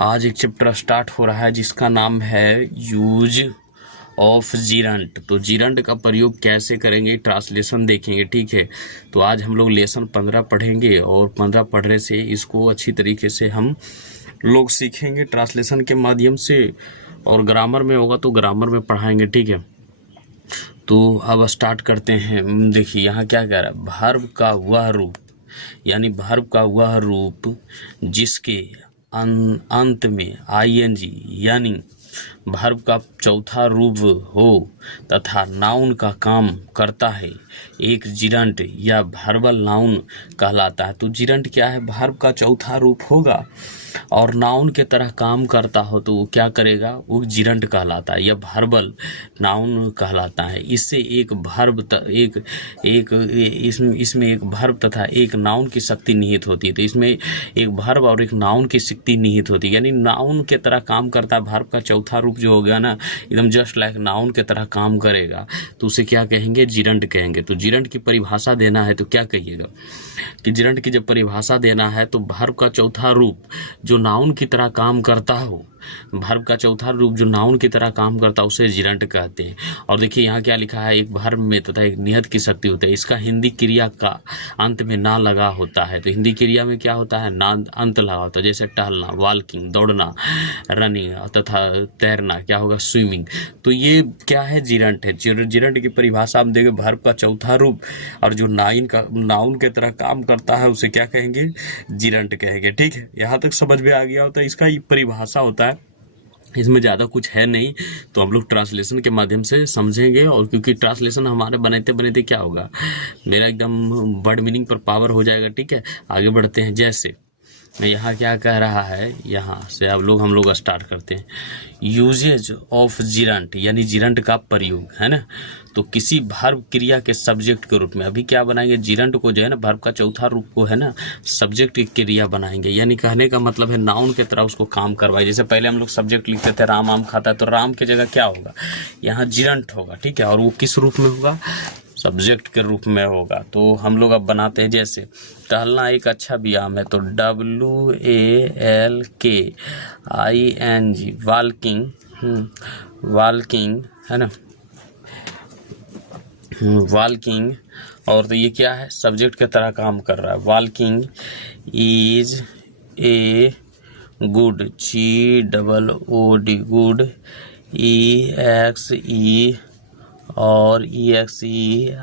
आज एक chapter start हो रहा है जिसका नाम है यूज ऑफ जीरंट। तो जीरंट का प्रयोग कैसे करेंगे, ट्रांसलेशन देखेंगे। ठीक है, तो आज हम लोग लेसन 15 पढ़ेंगे और 15 पढ़ने से इसको अच्छी तरीके से हम लोग सीखेंगे ट्रांसलेशन के माध्यम से, और ग्रामर में होगा तो ग्रामर में पढ़ाएंगे। ठीक है, तो अब स्टार्ट करते हैं। देखिए यहाँ क्या कह रहा है, वर्ब का वह रूप, यानी वर्ब का वह रूप जिसके अंत में आईएनजी यानी वर्ब का चौथा रूप हो तथा नाउन का काम करता है, एक जिरंट या वर्बल नाउन कहलाता है। तो जिरंट क्या है, वर्ब का चौथा रूप होगा और नाउन के तरह काम करता हो तो वो क्या करेगा, वो जिरंट कहलाता है या वर्बल नाउन कहलाता है। इससे एक वर्ब इसमें एक वर्ब तथा एक नाउन की शक्ति निहित होती है। तो इसमें एक वर्ब और एक नाउन की शक्ति निहित होती है, यानी नाउन के तरह काम करता है। वर्ब का चौथा रूप जो हो गया ना, एकदम जस्ट लाइक नाउन के तरह काम करेगा, तो उसे क्या कहेंगे, जिरंट कहेंगे। तो जिरंट की परिभाषा देना है तो क्या कहिएगा कि जिरंट की जब परिभाषा देना है तो वर्ब का चौथा रूप जो नाउन की तरह काम करता हो, वर्ब का चौथा रूप जो नाउन की तरह काम करता है उसे जिरंट कहते हैं। और देखिए यहाँ क्या लिखा है, एक वर्ब में तथा एक नियत की शक्ति होती है। इसका हिंदी क्रिया का अंत में ना लगा होता है। तो हिंदी क्रिया में क्या होता है, ना अंत लगा होता है, जैसे टहलना, वॉकिंग, दौड़ना, रनिंग तथा तैरना क्या होगा, स्विमिंग। तो ये क्या है, जिरंट है। जिरंट की परिभाषा आप देखें, वर्ब का चौथा रूप और जो नाउन के तरह काम करता है उसे क्या कहेंगे, जिरंट कहेंगे। ठीक है, यहाँ तक समझ में आ गया होता है। इसका ये परिभाषा होता है, इसमें ज़्यादा कुछ है नहीं, तो हम लोग ट्रांसलेशन के माध्यम से समझेंगे। और क्योंकि ट्रांसलेशन हमारे बनाते बनाते क्या होगा, मेरा एकदम वर्ड मीनिंग पर पावर हो जाएगा। ठीक है, आगे बढ़ते हैं। जैसे यहाँ क्या कह रहा है, यहाँ से अब हम लोग स्टार्ट करते हैं। यूजेज ऑफ जिरंट यानी जिरंट का प्रयोग है ना, तो किसी वर्ब क्रिया के सब्जेक्ट के रूप में। अभी क्या बनाएंगे, जिरंट को जो है ना, वर्ब का चौथा रूप को है ना सब्जेक्ट की क्रिया बनाएंगे। यानी कहने का मतलब है नाउन के तरह उसको काम करवाए। जैसे पहले हम लोग सब्जेक्ट लिखते थे, राम आम खाता है, तो राम की जगह क्या होगा, यहाँ जिरंट होगा। ठीक है, और वो किस रूप में होगा, सब्जेक्ट के रूप में होगा। तो हम लोग अब बनाते हैं। जैसे टहलना एक अच्छा व्यायाम है, तो WALKING, वॉल्किंग है ना, वॉल्किंग। और तो ये क्या है, सब्जेक्ट के तरह काम कर रहा है। Walking is a good, GOOD, good, EXE और EXERCISE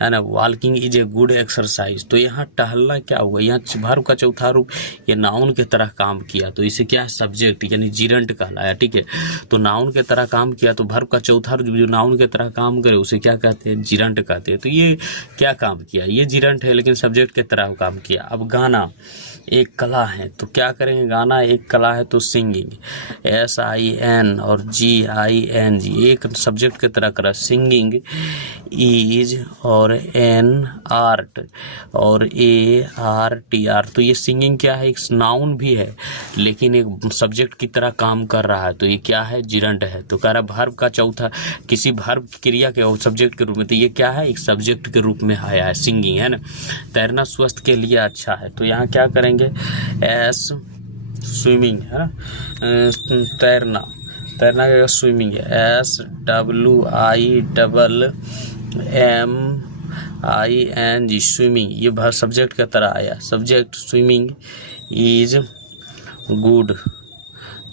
है ना। Walking is a good exercise. तो यहाँ टहलना क्या हुआ, यहाँ वर्ब का चौथा रूप ये नाउन के तरह काम किया, तो इसे क्या है, सब्जेक्ट यानी जिरंट कहलाया। ठीक है, तो नाउन के तरह काम किया, तो वर्ब का चौथा रूप जो नाउन के तरह काम करे उसे क्या कहते हैं, जिरंट कहते हैं। तो ये क्या काम किया, ये जिरंट है, लेकिन सब्जेक्ट के तरह काम किया। अब गाना एक कला है, तो क्या करेंगे, गाना एक कला है तो सिंगिंग, SIN और GING एक सब्जेक्ट की तरह करा। सिंगिंग इज और N आर्ट और ARTR। तो ये सिंगिंग क्या है, एक नाउन भी है लेकिन एक सब्जेक्ट की तरह काम कर रहा है, तो ये क्या है, जिरंट है। तो कह रहा वर्ब का चौथा किसी वर्ब क्रिया के और सब्जेक्ट के रूप में, तो ये क्या है, एक सब्जेक्ट के रूप में आया है, सिंगिंग है ना। तैरना स्वास्थ्य के लिए अच्छा है, तो यहाँ क्या करेंगे, स्विमिंग है ना, तैरना का स्विमिंग है, SWIMMING, स्विमिंग। ये सब्जेक्ट की तरह आया, subject swimming is good,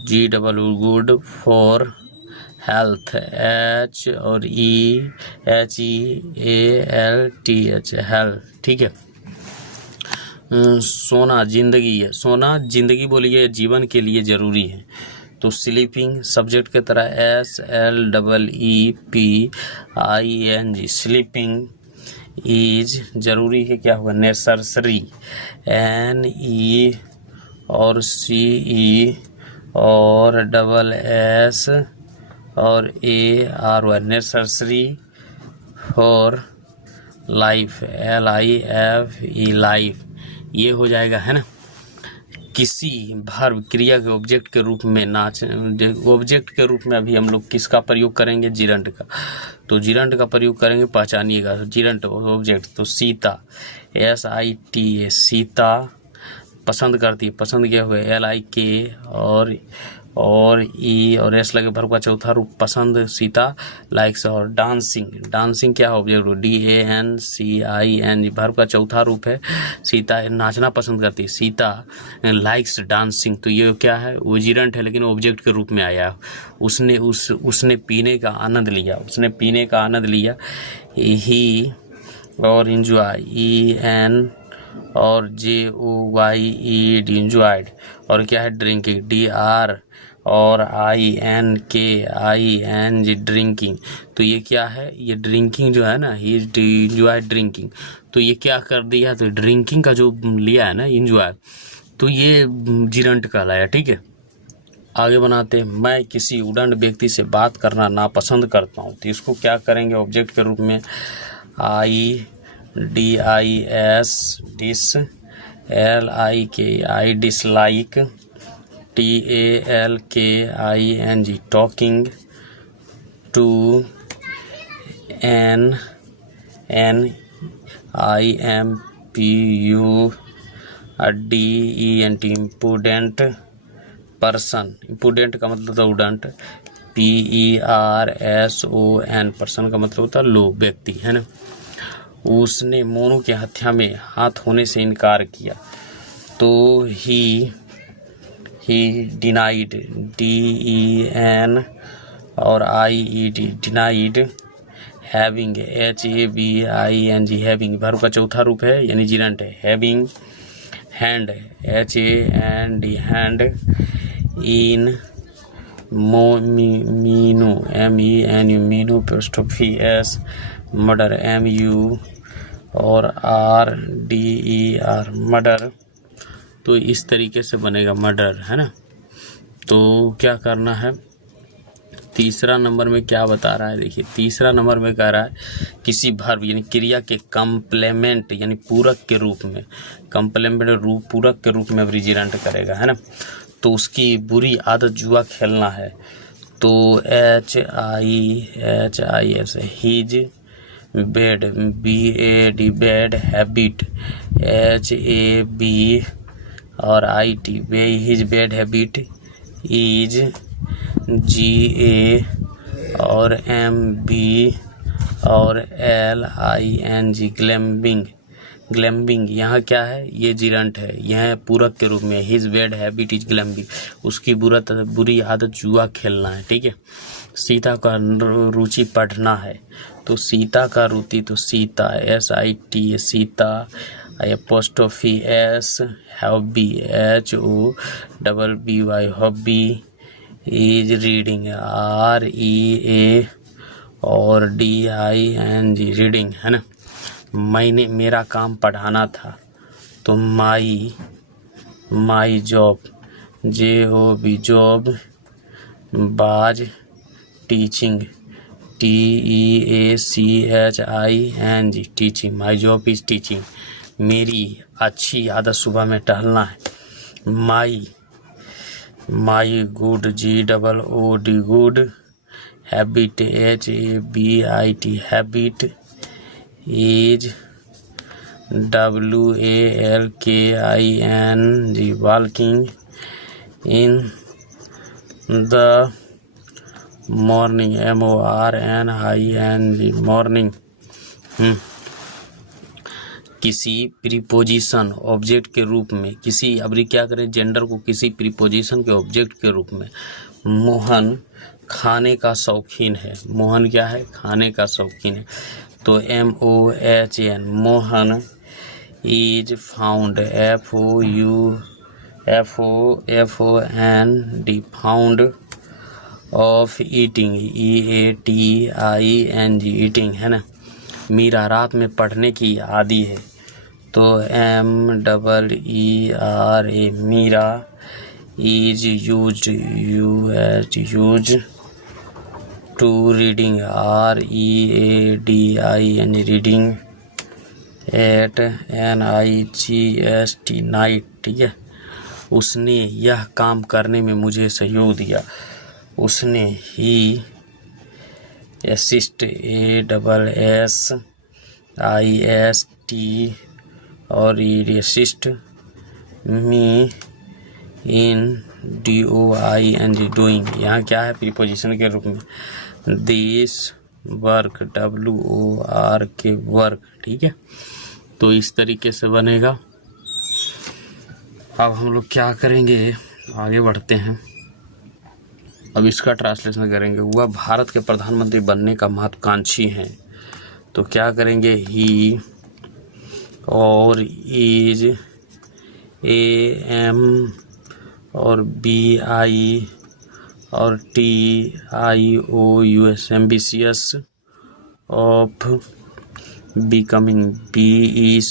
GW good for health, H और EHEALTH हेल्थ। ठीक है, सोना जिंदगी है, सोना जिंदगी बोलिए जीवन के लिए जरूरी है। तो स्लीपिंग सब्जेक्ट की तरह SLEEPING, स्लीपिंग इज जरूरी है, क्या हुआ, नेसेसरी, NE और CE और SS और ARY, necessary for life, LIFE, life. ये हो जाएगा है ना। किसी वर्ब क्रिया के ऑब्जेक्ट के रूप में ऑब्जेक्ट के रूप में अभी हम लोग किसका प्रयोग करेंगे, जिरंट का। तो जिरंट का प्रयोग करेंगे, पहचानिएगा जिरंट ऑब्जेक्ट। तो सीता, SITA, सीता पसंद करती है, पसंद क्या हुए LIK और ई और एस लगे वर्ब का चौथा रूप पसंद सीता लाइक्स। और डांसिंग, डांसिंग क्या ऑब्जेक्ट DANCING वर्ब का चौथा रूप है सीता नाचना पसंद करती है, सीता लाइक्स डांसिंग। तो ये क्या है, वो जिरंट है लेकिन ऑब्जेक्ट के रूप में आया। उसने पीने का आनंद लिया, उसने पीने का आनंद लिया। ही और इंजॉय EN और JOYED इंजॉयड। और क्या है ड्रिंकिंग DR और INKING ड्रिंकिंग। तो ये क्या है, ये ड्रिंकिंग जो है ना, ही इंजॉय ड्रिंकिंग। तो ये क्या कर दिया, तो ड्रिंकिंग का जो लिया है ना इंजॉय, तो ये जिरंट कहलाया। ठीक है, आगे बनाते हैं। मैं किसी उड़न व्यक्ति से बात करना नापसंद करता हूँ, तो इसको क्या करेंगे ऑब्जेक्ट के रूप में DIS dis, LIKI dislike, TALKING talking, to NIMPUDENT impudent person, impudent का मतलब होता है उडंट, PERSON पर्सन का मतलब होता है लोग, व्यक्ति, है ना। उसने मोनू के हत्या में हाथ होने से इनकार किया, तो ही डिनाइड DEN और IED denied having HAVING having verb का चौथा रूप है यानी जिरंट है। Having hand HAND hand, in menu MENU menu apostrophe S murder MU और RDER मर्डर। तो इस तरीके से बनेगा मर्डर, है ना। तो क्या करना है, तीसरा नंबर में क्या बता रहा है, देखिए तीसरा नंबर में कह रहा है किसी वर्ब यानी क्रिया के कम्प्लेमेंट यानी पूरक के रूप में, कम्प्लेमेंट रूप पूरक के रूप में रिजिरेंट करेगा, है ना। तो उसकी बुरी आदत जुआ खेलना है, तो HIS his bad BAD bad habit HAB और IT his bad habit is GA और MB और LING ग्लैम्बिंग, ग्लैम्बिंग यहाँ क्या है, ये जिरंट है, यह पूरक के रूप में। हिज बैड हैबिट इज ग्लैम्बिंग, उसकी बुरी आदत जुआ खेलना है। ठीक है, सीता का रुचि पढ़ना है, तो सीता का रुचि, तो Sita SIT Sita, apostrophe S hobby HOBBY hobby, is reading REA और DING रीडिंग, है ना। मैंने मेरा काम पढ़ाना था, तो माई जॉब JOB जॉब, बाज teaching TEACHING teaching, my job is teaching. मेरी अच्छी आदत सुबह में टहलना है, my good GOOD good, habit HABIT habit, is WALKING walking, in the morning MORNING morning. किसी प्रीपोजिशन ऑब्जेक्ट के रूप में, किसी अभी क्या करें जेंडर को किसी प्रीपोजिशन के ऑब्जेक्ट के रूप में, मोहन खाने का शौकीन है, मोहन क्या है, खाने का शौकीन है, तो MOHN Mohan is found FOUND found of eating EATING eating, है ना। मीरा रात में पढ़ने की आदी है, तो MEERA Meera, is use to reading READING reading, at NIGST night. ठीक है, उसने यह काम करने में मुझे सहयोग दिया, उसने ही असिस्ट ASSIST और असिस्ट मी इन DOING डूइंग, यहाँ क्या है प्रीपोजिशन के रूप में, दिस वर्क WORK वर्क, ठीक है। तो इस तरीके से बनेगा। अब हम लोग क्या करेंगे, आगे बढ़ते हैं। अब इसका ट्रांसलेशन करेंगे। वह भारत के प्रधानमंत्री बनने का महत्वाकांक्षी हैं, तो क्या करेंगे, ही और इज AM और BI और TIOUS ambitious of becoming BECOMING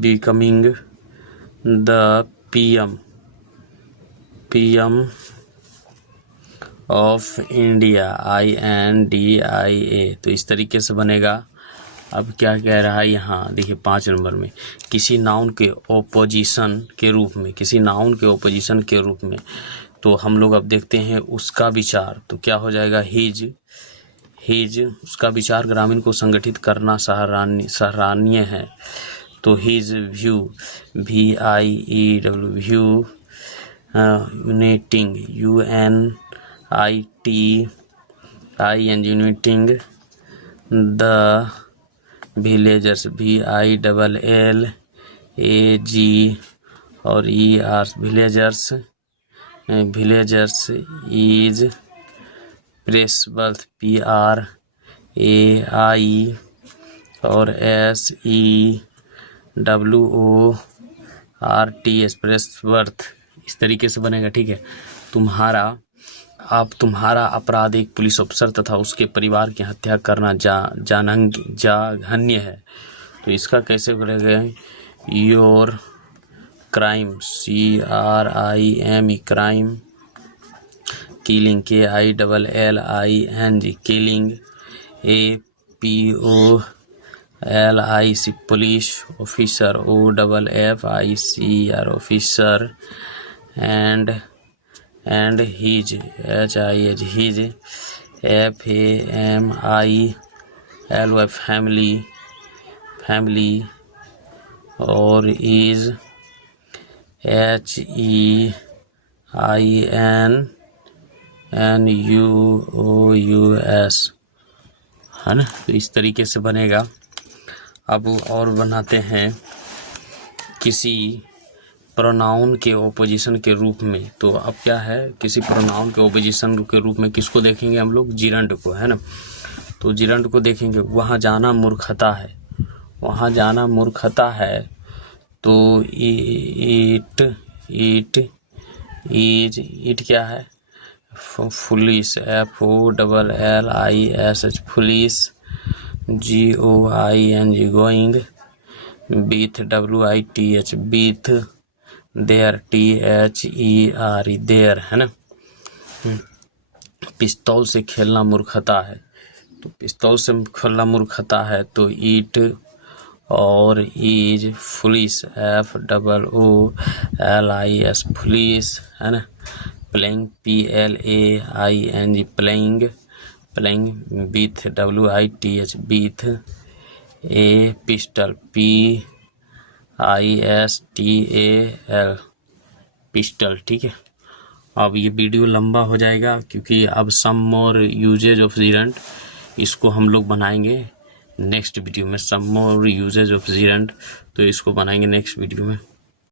becoming the PM of India INDIA। तो इस तरीके से बनेगा। अब क्या कह रहा है यहाँ देखिए 5 नंबर में, किसी नाउन के ओपोजिशन के रूप में, किसी नाउन के ओपोजिशन के रूप में, तो हम लोग अब देखते हैं उसका विचार। तो क्या हो जाएगा, हिज उसका विचार ग्रामीण को संगठित करना सराहनीय है। तो his view VIEW view, uniting UNITING uniting the villagers VILLAG और ER विलेजर्स इज प्रेसवर्थ PRAI और SEWORTH प्रेसवर्थ। इस तरीके से बनेगा, ठीक है। तुम्हारा अपराध एक पुलिस अफसर तथा उसके परिवार की हत्या करना जघन्य है। तो इसका कैसे बनेगा, your crime CRIME crime, killing KILLING killing, APOLIC police, officer OFFICER officer, and his HIJ his, FAMILY family, और इज HEINNUOUS, है ना। तो इस तरीके से बनेगा। अब और बनाते हैं किसी प्रोनाउन के ओपोजिशन के रूप में। तो अब क्या है, किसी प्रोनाउन के ओपोजिशन के रूप में किसको देखेंगे हम लोग, जिरंड को, है ना। तो जिरंड को देखेंगे। वहाँ जाना मूर्खता है, वहाँ जाना मूर्खता है। तो इट क्या है, police FOLLIS police, GOING going, with WITH with, there THER there, है ना। पिस्तौल से खेलना मूर्खता है। तो पिस्तौल से खेलना मूर्खता है। तो इट और इज पुलिस FOOLIS पुलिस, है ना। Playing PLAING playing with WITH with, A pistol PISTAL pistol, ठीक है। अब ये वीडियो लंबा हो जाएगा क्योंकि अब सम मोर यूजेज ऑफ जिरंड इसको हम लोग बनाएंगे नेक्स्ट वीडियो में। सम मोर यूजेज ऑफ जिरंड, तो इसको बनाएंगे नेक्स्ट वीडियो में।